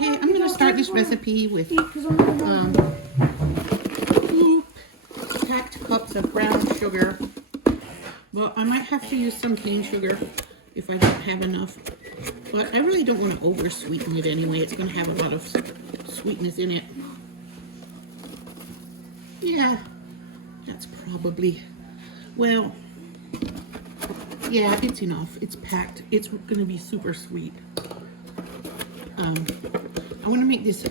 Okay, I'm going to start this recipe with 2 packed cups of brown sugar. Well, I might have to use some cane sugar if I don't have enough. But I really don't want to over sweeten it anyway. It's going to have a lot of sweetness in it. Yeah, that's probably, well, yeah, it's enough. It's packed. It's going to be super sweet. I want to make this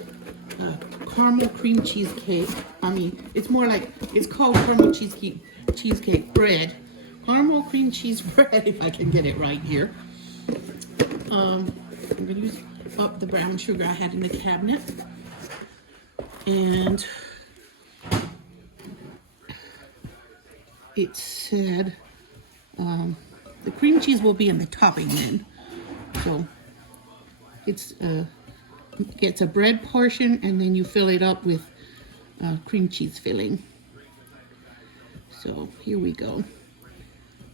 caramel cream cheesecake. I mean, it's more like, it's called caramel cheesecake bread. Caramel cream cheese bread, if I can get it right here. I'm going to use up the brown sugar I had in the cabinet. And it said the cream cheese will be in the topping then. So it's a bread portion, and then you fill it up with cream cheese filling. So here we go.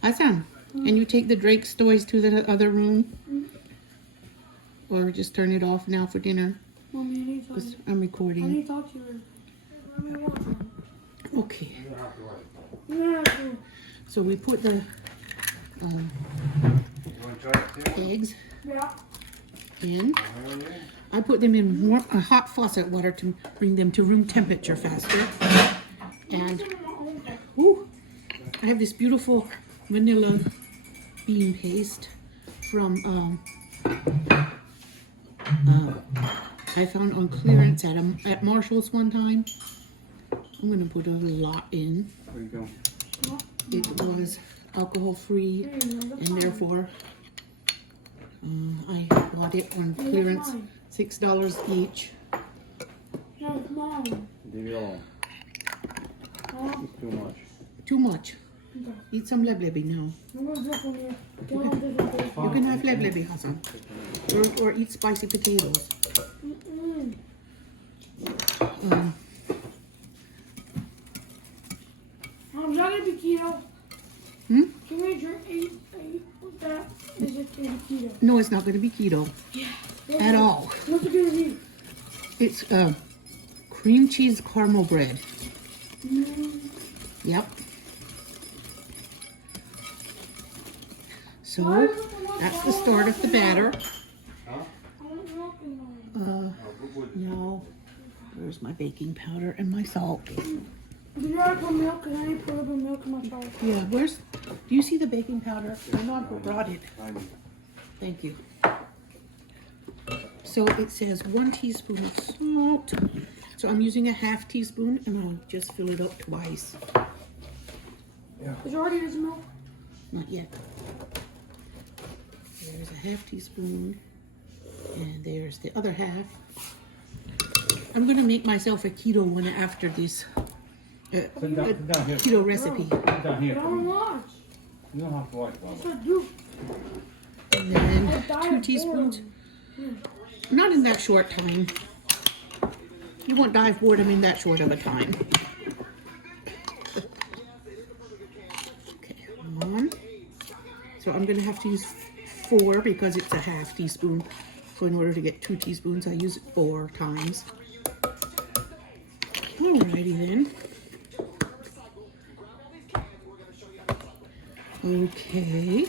Awesome. And you take the Drake's toys to the other room? Or just turn it off now for dinner? Mommy, I'm recording. I need to talk to you. Okay. So we put the eggs in. I put them in hot faucet water to bring them to room temperature faster. And I have this beautiful vanilla bean paste from I found on clearance at Marshall's one time. I'm going to put a lot in. There you go. It was alcohol free, and therefore I bought it on clearance, $6 each. No, Mom. Leave it all. It's too much. Too much. Okay. Eat some leblebi now. You can have leblebi, Hassan. Or eat spicy potatoes. Mom's not gonna be keto. Can we eat with that? Is it gonna be keto? No, it's not going to be keto. Yeah. At all. What's it gonna be? It's cream cheese caramel bread. Yep. So that's the start of the batter. No. Where's my baking powder and my salt? Do you have milk? Because I need to put a little milk in my salt. Yeah, do you see the baking powder? I know I brought it. Thank you. So it says 1 teaspoon of salt. So I'm using a ½ teaspoon, and I'll just fill it up twice. Is there already this milk? Not yet. There's a ½ teaspoon, and there's the other half. I'm going to make myself a keto one after this keto recipe. Sit down here. I don't watch. You don't have to watch, Bob. Yes, I do. And then 2 teaspoons. Not in that short time. You won't die of boredom in that short of a time. Okay, 1. So I'm going to have to use 4 because it's a ½ teaspoon. So in order to get 2 teaspoons, I use it 4 times. Alrighty then. Okay.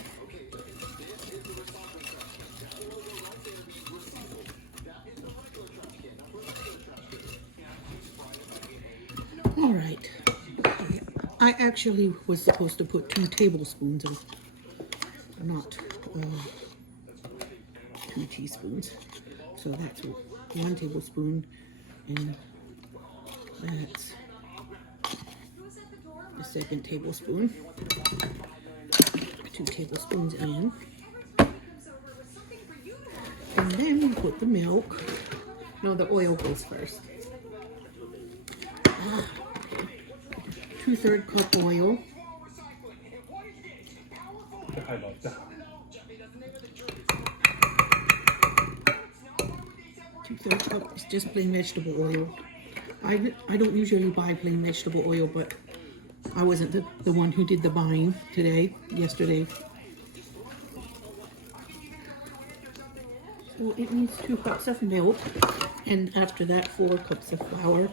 All right. I actually was supposed to put 2 tablespoons of, not 2 teaspoons. So that's 1 tablespoon, and that's the 2nd tablespoon. 2 tablespoons in. And then we put the milk. No, the oil goes first. 2/3 cup oil. 2/3 cup is just plain vegetable oil. I don't usually buy plain vegetable oil, but I wasn't the one who did the buying yesterday. So it needs 2 cups of milk, and after that 4 cups of flour,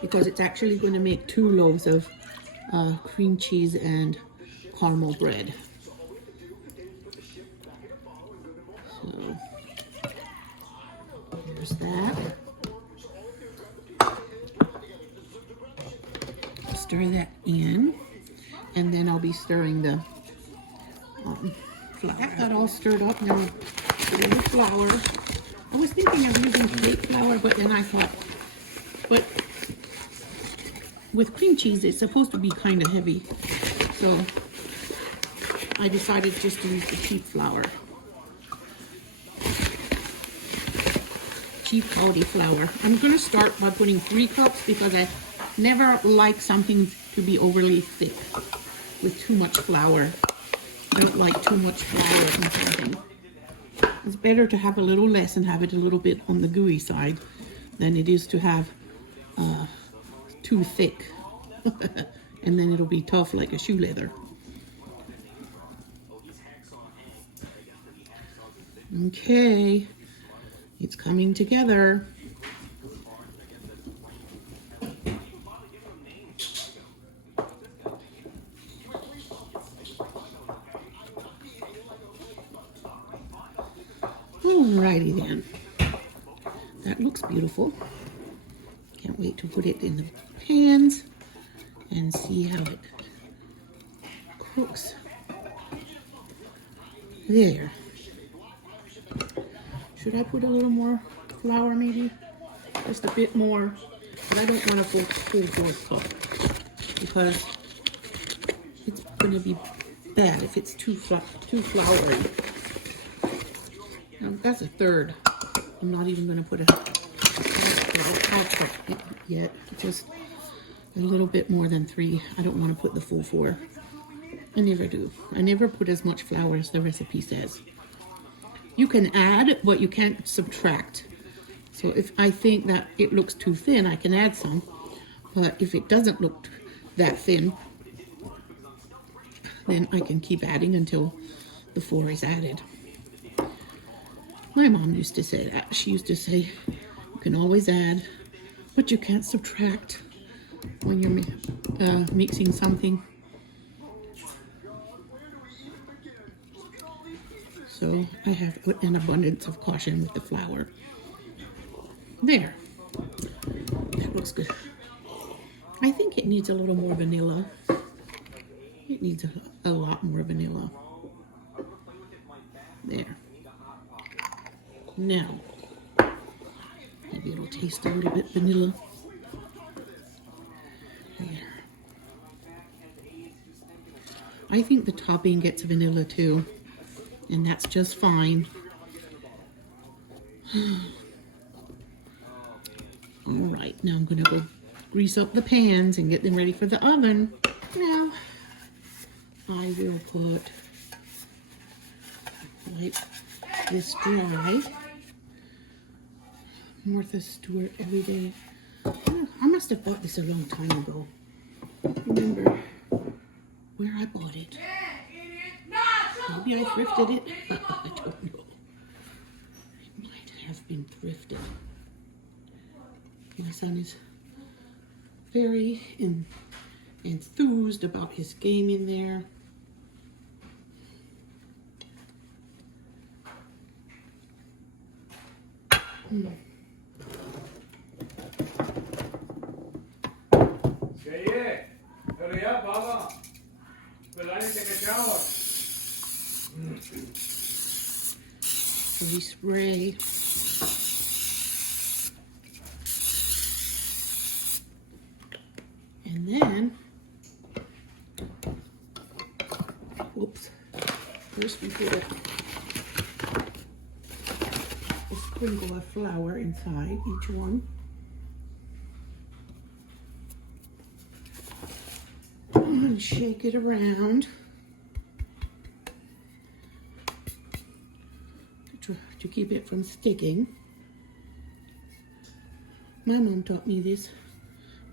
because it's actually going to make 2 loaves of cream cheese and caramel bread. So there's that. Stir that in, and then I'll be stirring the flour. Got that all stirred up. Now a little flour. I was thinking of using cake flour, but then I thought, but with cream cheese, it's supposed to be kind of heavy, so I decided just to use the cheap flour. Cheap quality flour. I'm going to start by putting 3 cups because I never like something to be overly thick with too much flour. I don't like too much flour in something. It's better to have a little less and have it a little bit on the gooey side than it is to have too thick. And then it'll be tough like a shoe leather. Okay, it's coming together. Alrighty then. That looks beautiful. Can't wait to put it in the pans and see how it cooks. There. Should I put a little more flour maybe? Just a bit more. But I don't want a full 4th cup because it's going to be bad if it's too floury. That's a 1/3. I'm not even going to put a half cup yet. Just a little bit more than 3. I don't want to put the full 4. I never do. I never put as much flour as the recipe says. You can add, but you can't subtract. So if I think that it looks too thin, I can add some. But if it doesn't look that thin, then I can keep adding until the 4 is added. My mom used to say that. She used to say, you can always add, but you can't subtract when you're mixing something. So I have an abundance of caution with the flour. There. That looks good. I think it needs a little more vanilla. It needs a lot more vanilla. There. Now, maybe it'll taste a little bit vanilla. There. I think the topping gets vanilla too, and that's just fine. All right, now I'm gonna go grease up the pans and get them ready for the oven. Now, I will put wipe this dry. Martha Stewart Everyday. I must have bought this a long time ago. I don't remember where I bought it. Maybe I thrifted it. I don't know. It might have been thrifted. My son is very enthused about his game in there. Hurry up, Baba. We're ready to take a shower. We spray. And then, whoops, first we put a sprinkle of flour inside each one. And shake it around to keep it from sticking. My mom taught me this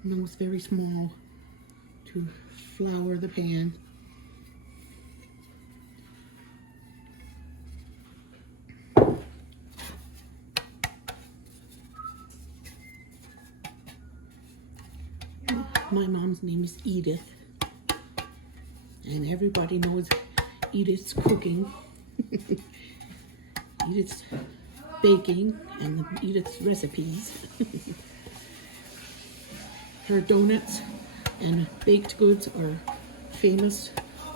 when I was very small, to flour the pan. My mom's name is Edith. And everybody knows Edith's cooking. Edith's baking and Edith's recipes. Her donuts and baked goods are famous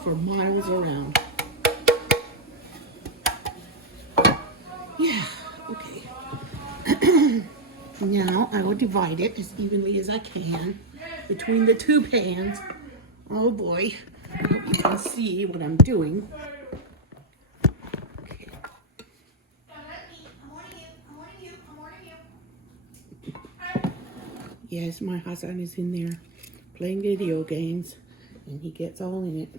for miles around. Yeah, okay. Now I will divide it as evenly as I can between the two pans. Oh boy, I hope you can see what I'm doing. Okay. Yes, my husband is in there playing video games and he gets all in it.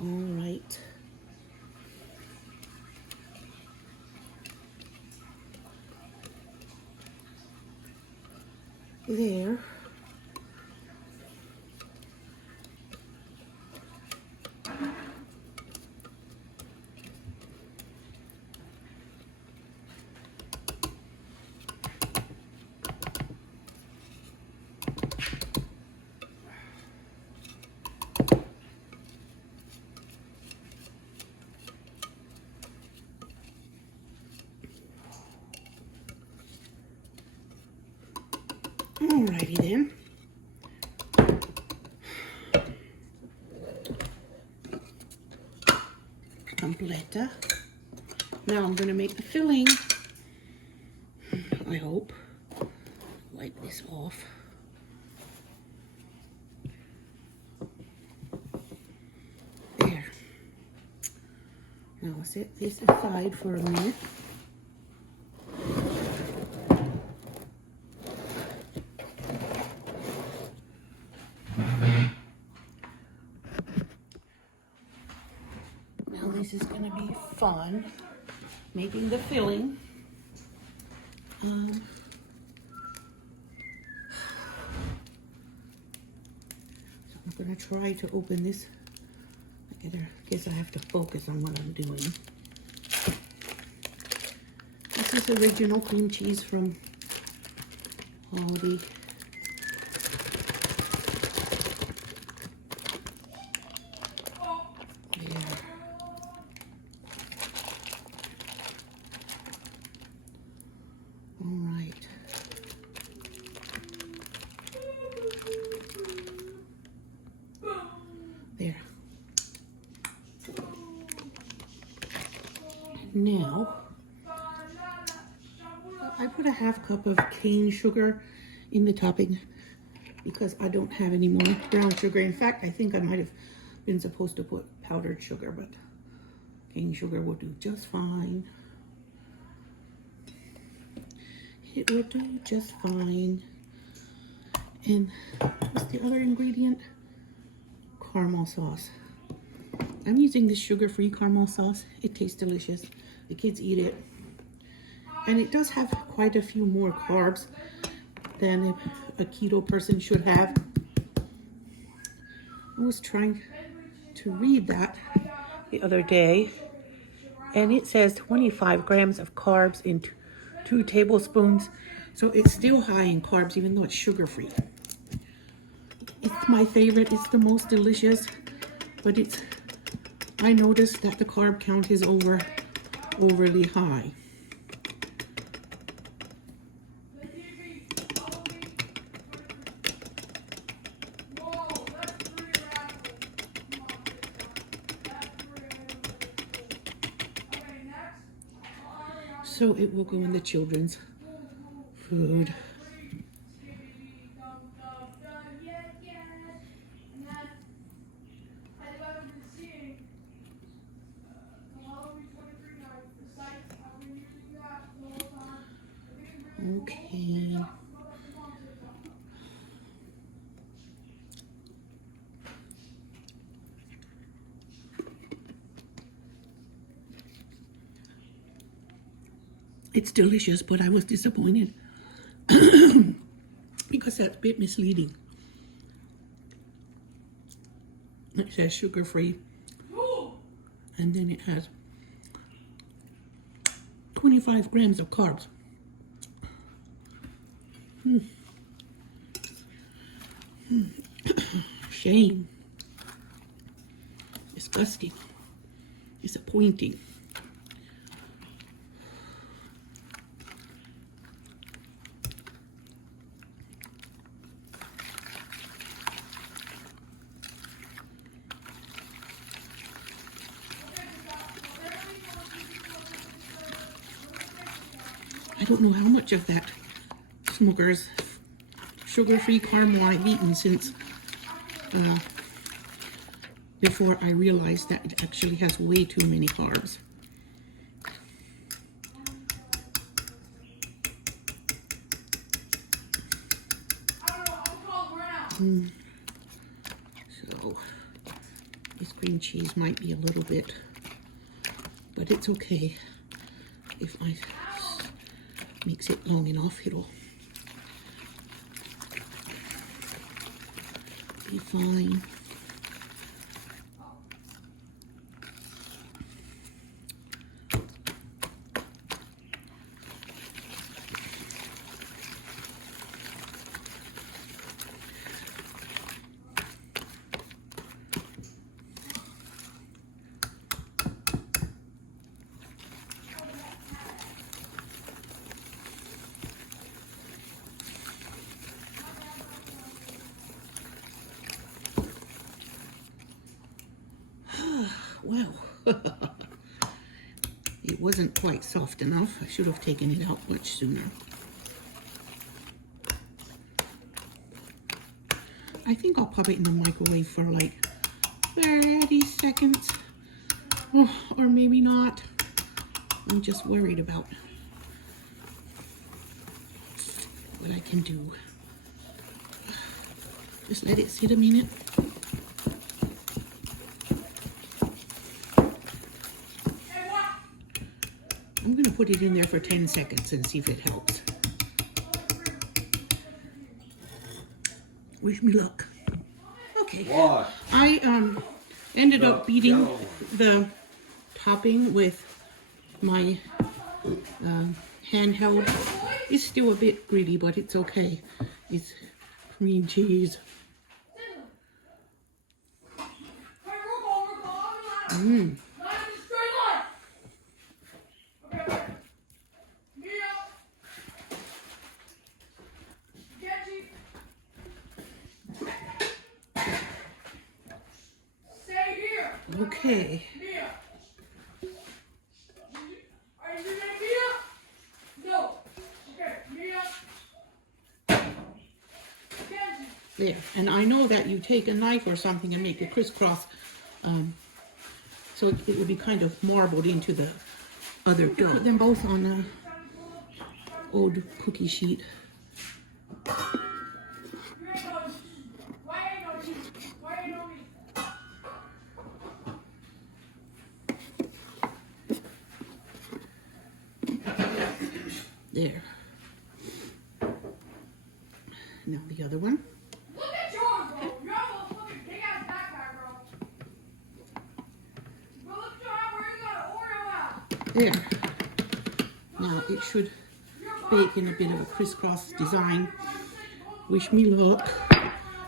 All right. There. Alrighty then. Completa. Now I'm going to make the filling. I hope. Wipe this off. There. Now I'll set this aside for a minute. This is going to be fun, making the filling. So I'm going to try to open this. I guess I have to focus on what I'm doing. This is original cream cheese from Aldi. There. Now, I put a half cup of cane sugar in the topping because I don't have any more brown sugar. In fact, I think I might have been supposed to put powdered sugar, but cane sugar will do just fine. It will do just fine. And what's the other ingredient? Caramel sauce. I'm using this sugar-free caramel sauce. It tastes delicious. The kids eat it. And it does have quite a few more carbs than a keto person should have. I was trying to read that the other day, and it says 25 grams of carbs in 2 tablespoons. So it's still high in carbs, even though it's sugar-free. It's my favorite. It's the most delicious, but I noticed that the carb count is overly high. So it will go in the children's food. Okay. It's delicious, but I was disappointed because that's a bit misleading. It says sugar-free. And then it has 25 grams of carbs. Shame. Disgusting. Disappointing. I don't know how much of that Smucker's sugar-free caramel I've eaten since before I realized that it actually has way too many carbs. So this cream cheese might be a little bit, but it's okay. If I mix it long enough, it'll be fine. Wow. It wasn't quite soft enough. I should have taken it out much sooner. I think I'll pop it in the microwave for like 30 seconds. Oh, or maybe not. I'm just worried about what I can do. Just let it sit a minute. I'm going to put it in there for 10 seconds and see if it helps. Wish me luck. Okay. What? I ended up beating the topping with my handheld. It's still a bit gritty, but it's okay. It's cream cheese. Mmm. Okay. There, and I know that you take a knife or something and make a crisscross, so it will be kind of marbled into the other dough. Put them both on the old cookie sheet. There. Now the other one. Look at yours, bro. You have a fucking big ass backpack, bro. Bro, look at your house where you got an Oreo out. There. Now it should bake in a bit of a crisscross design. Wish me luck.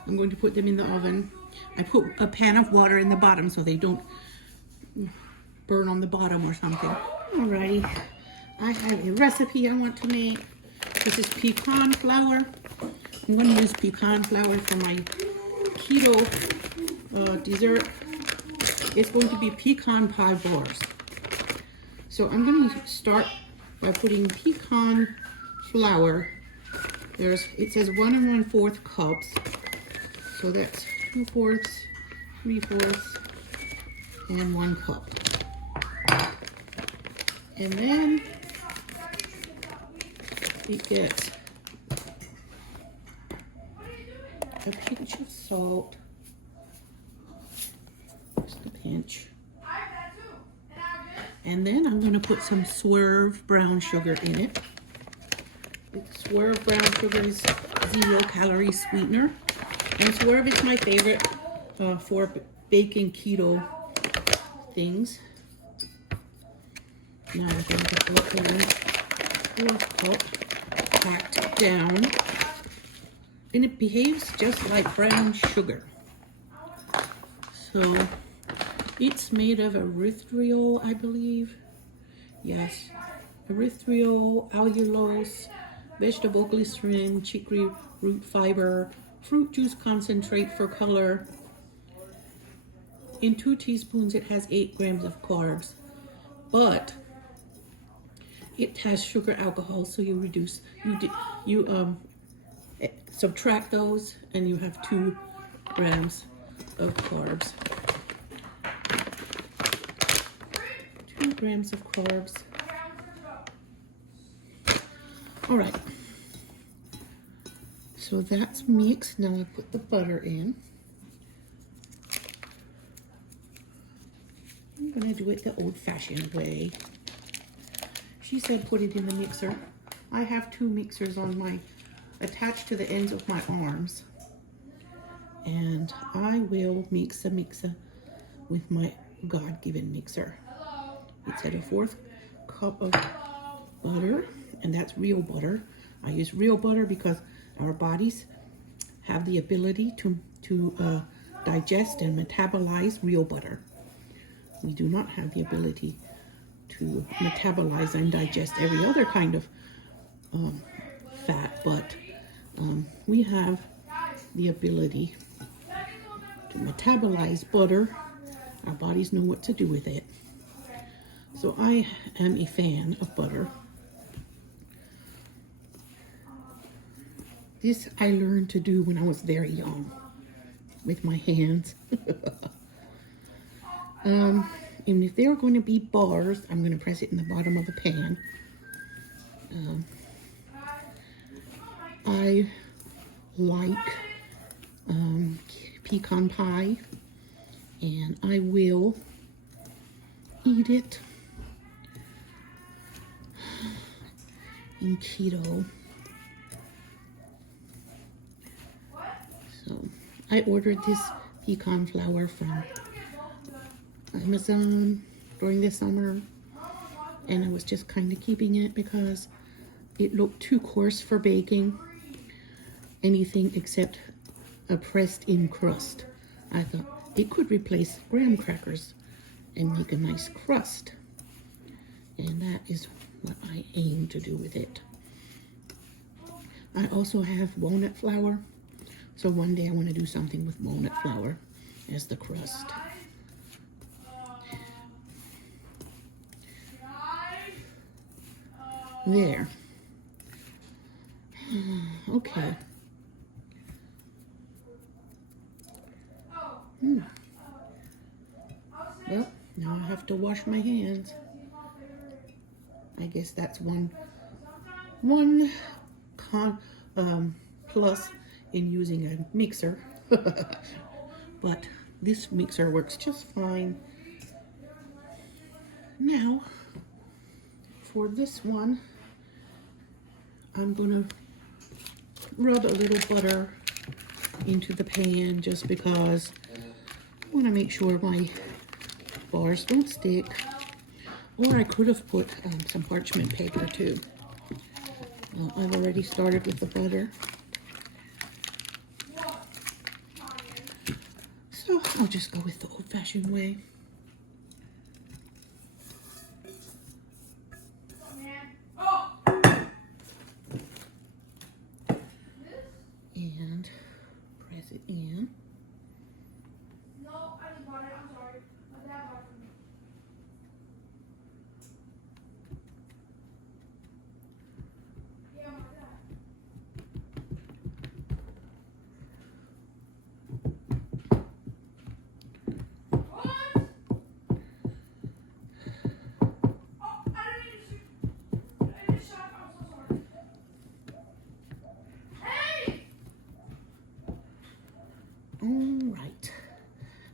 I'm going to put them in the oven. I put a pan of water in the bottom so they don't burn on the bottom or something. Alrighty. I have a recipe I want to make. This is pecan flour. I'm going to use pecan flour for my keto dessert. It's going to be pecan pie bars. So I'm going to start by putting pecan flour. It says 1 1/4 cups. So that's 2/4, 3/4, and 1 cup. And then we get a pinch of salt, just a pinch. And then I'm going to put some Swerve brown sugar in it. Swerve brown sugar is 0 calorie sweetener. And Swerve is my favorite for baking keto things. Now we're going to put in 4 cup packed down. And it behaves just like brown sugar. So it's made of erythritol, I believe. Yes, erythritol, allulose, vegetable glycerin, chicory root fiber, fruit juice concentrate for color. In 2 teaspoons, it has 8 grams of carbs, but it has sugar alcohol, so you reduce, subtract those, and you have 2 grams of carbs. 2 grams of carbs. All right. So that's mixed. Now I put the butter in. I'm gonna do it the old-fashioned way. She said put it in the mixer. I have 2 mixers on my, attached to the ends of my arms. And I will mix a mixer with my God-given mixer. It's at a 4th cup of butter, and that's real butter. I use real butter because our bodies have the ability to digest and metabolize real butter. We do not have the ability to metabolize and digest every other kind of fat, but we have the ability to metabolize butter. Our bodies know what to do with it. So I am a fan of butter. This I learned to do when I was very young with my hands. And if they're going to be bars, I'm going to press it in the bottom of the pan. I like pecan pie, and I will eat it in keto. So I ordered this pecan flour from Amazon during the summer, and I was just kind of keeping it because it looked too coarse for baking anything except a pressed in crust. I thought it could replace graham crackers and make a nice crust, and that is what I aim to do with it. I also have walnut flour, so one day I want to do something with walnut flour as the crust. There. Okay. Well, now I have to wash my hands. I guess that's one plus in using a mixer. But this mixer works just fine. Now, for this one, I'm gonna rub a little butter into the pan just because I want to make sure my bars don't stick. Or I could have put some parchment paper too. I've already started with the butter. So I'll just go with the old-fashioned way. And press it in. No, I just bought it. I'm sorry. My dad bought it for me. Yeah, my dad. What? Oh, I didn't mean to shoot. I just shot. I'm so sorry. Hey! All right.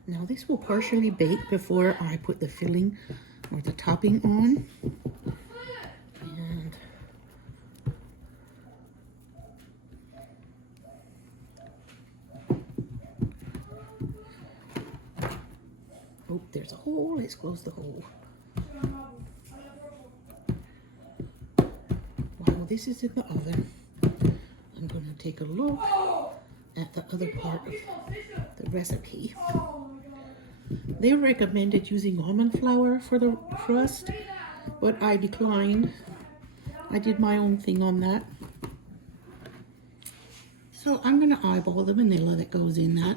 Now this will partially bake before I put the filling or the topping on. And Oh, there's a hole. Let's close the hole. While this is in the oven, I'm going to take a look at the other part of the recipe. They recommended using almond flour for the crust, but I declined. I did my own thing on that. So I'm going to eyeball the vanilla that goes in that.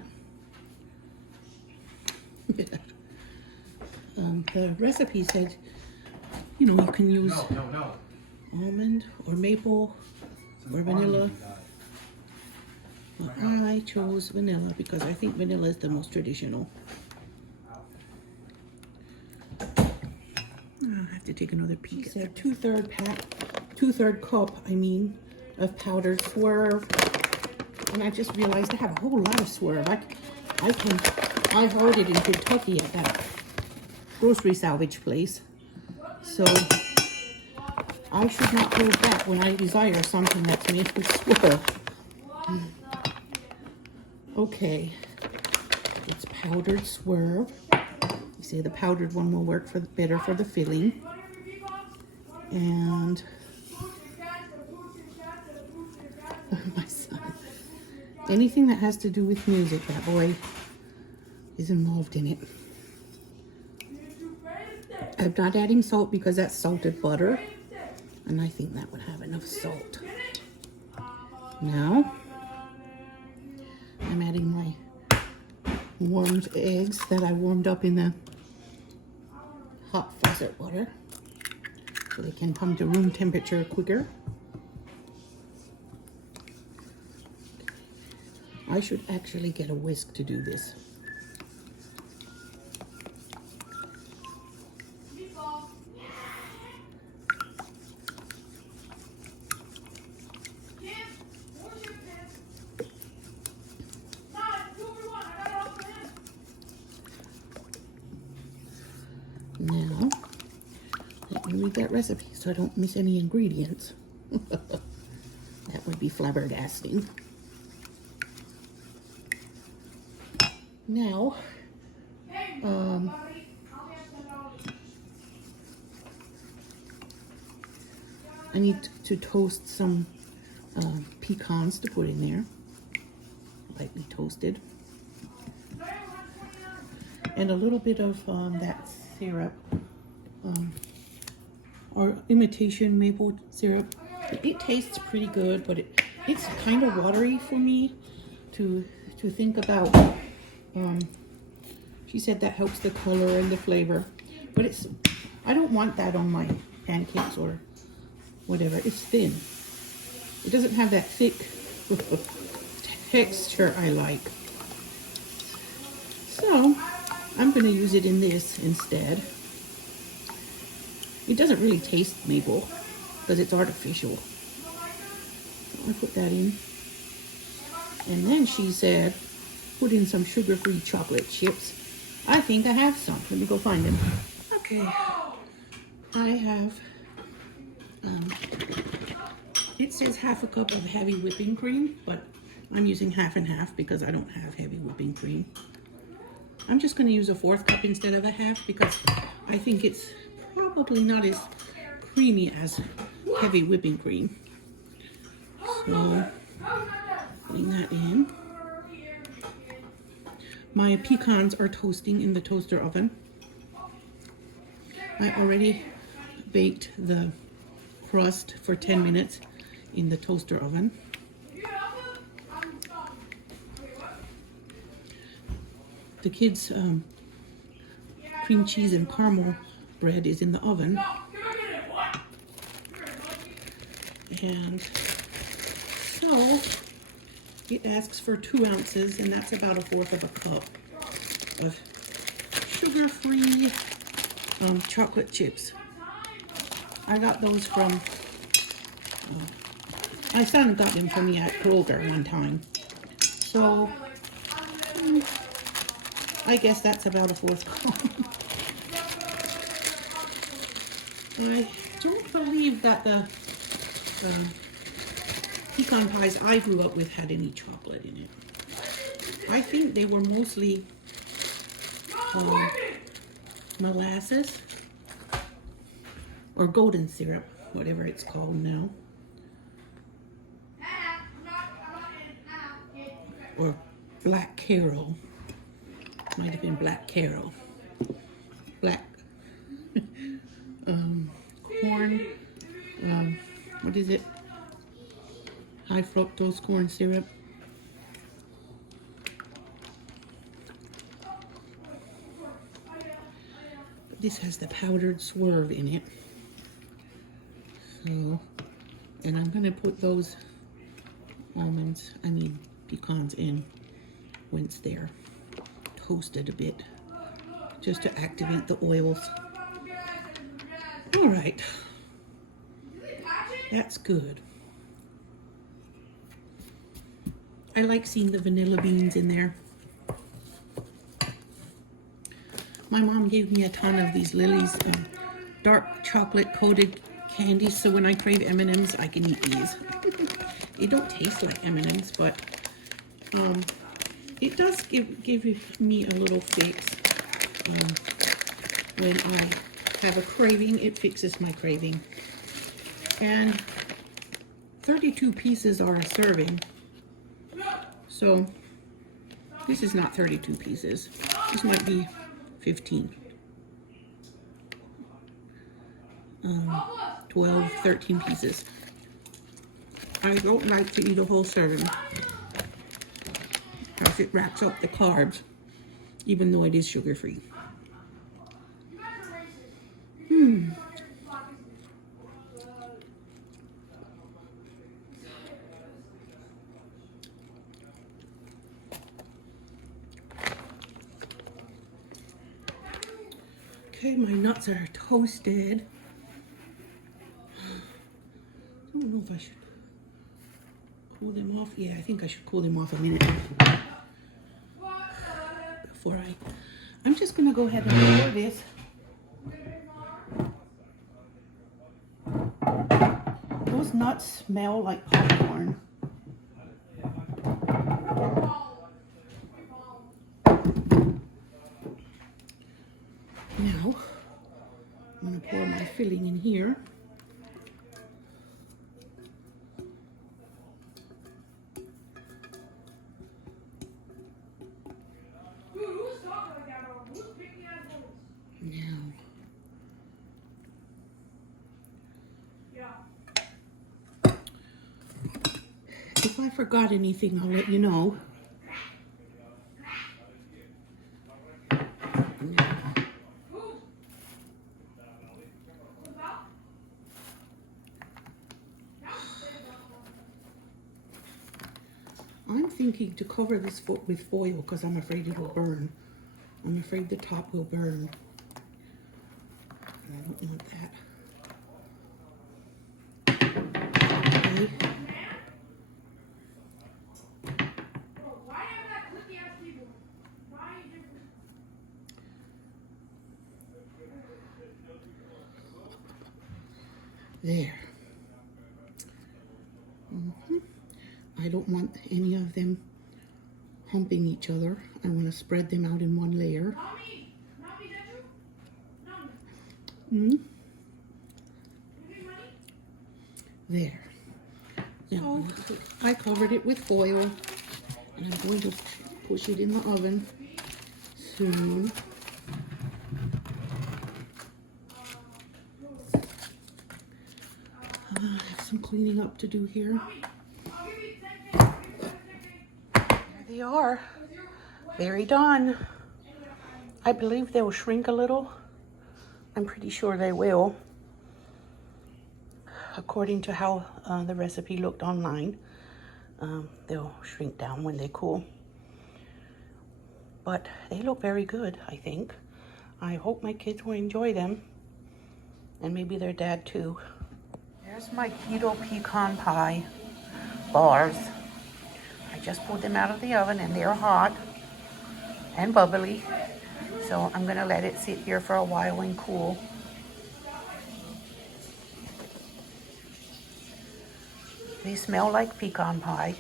The recipe said, you know, you can use almond or maple or vanilla. Well, I chose vanilla because I think vanilla is the most traditional. I'll have to take another peek. She said 2/3 cup, of powdered swerve. And I just realized I have a whole lot of swerve. I heard it in Kentucky at that grocery salvage place. So I should not hold back when I desire something that's made with swerve. Okay, it's powdered swerve. You see, the powdered one will work better for the filling. And my son, anything that has to do with music, that boy is involved in it. I'm not adding salt because that's salted butter, and I think that would have enough salt. Now I'm adding my warmed eggs that I warmed up in the hot faucet water so they can come to room temperature quicker. I should actually get a whisk to do this. Now, let me read that recipe so I don't miss any ingredients. That would be flabbergasting. Now, I need to toast some pecans to put in there, lightly toasted, and a little bit of that syrup, or imitation maple syrup. It tastes pretty good, but it's kind of watery for me to think about. She said that helps the color and the flavor, but I don't want that on my pancakes or whatever. It's thin. It doesn't have that thick texture I like. So I'm going to use it in this instead. It doesn't really taste maple because it's artificial. So I put that in. And then she said, put in some sugar-free chocolate chips. I think I have some. Let me go find them. Okay. I have, it says 1/2 cup of heavy whipping cream, but I'm using 1/2 and 1/2 because I don't have heavy whipping cream. I'm just going to use 1/4 cup instead of 1/2 because I think it's probably not as creamy as heavy whipping cream. So, putting that in. My pecans are toasting in the toaster oven. I already baked the crust for 10 minutes in the toaster oven. The kids' cream cheese and caramel bread is in the oven. And so it asks for 2 ounces, and that's about 1/4 cup of sugar-free chocolate chips. I got those from, my son got them for me at Kroger one time. So I guess that's about 1/4 cup. I don't believe that the pecan pies I grew up with had any chocolate in it. I think they were mostly molasses or golden syrup, whatever it's called now, or black Carol. Might have been black Carol. Black corn. What is it? High fructose corn syrup. This has the powdered swerve in it. So, and I'm gonna put those pecans in once they're toasted a bit, just to activate the oils. All right, that's good. I like seeing the vanilla beans in there. My mom gave me a ton of these Lily's dark chocolate coated candies, so when I crave M&Ms, I can eat these. They don't taste like M&Ms, but it does give me a little fix. When I have a craving, it fixes my craving. And 32 pieces are a serving. So this is not 32 pieces. This might be 15. 12, 13 pieces. I don't like to eat a whole serving because it racks up the carbs, even though it is sugar-free. Okay, my nuts are toasted. I don't know if I should cool them off. Yeah, I think I should cool them off a minute before I'm just gonna go ahead and pour this. Those nuts smell like popcorn. Now, I'm going to pour my filling in here. Now, if I forgot anything, I'll let you know. I'm thinking to cover this with foil because I'm afraid it will burn. I'm afraid the top will burn. I don't want that. Okay. There. I don't want any of them humping each other. I want to spread them out in one layer. There. Now, I covered it with foil, and I'm going to push it in the oven soon. I have some cleaning up to do here. There they are. Very done. I believe they will shrink a little. I'm pretty sure they will. According to how the recipe looked online, they'll shrink down when they cool. But they look very good, I think. I hope my kids will enjoy them. And maybe their dad too. There's my Keto Pecan Pie Bars. I just pulled them out of the oven and they're hot and bubbly. So I'm gonna let it sit here for a while and cool. They smell like pecan pie.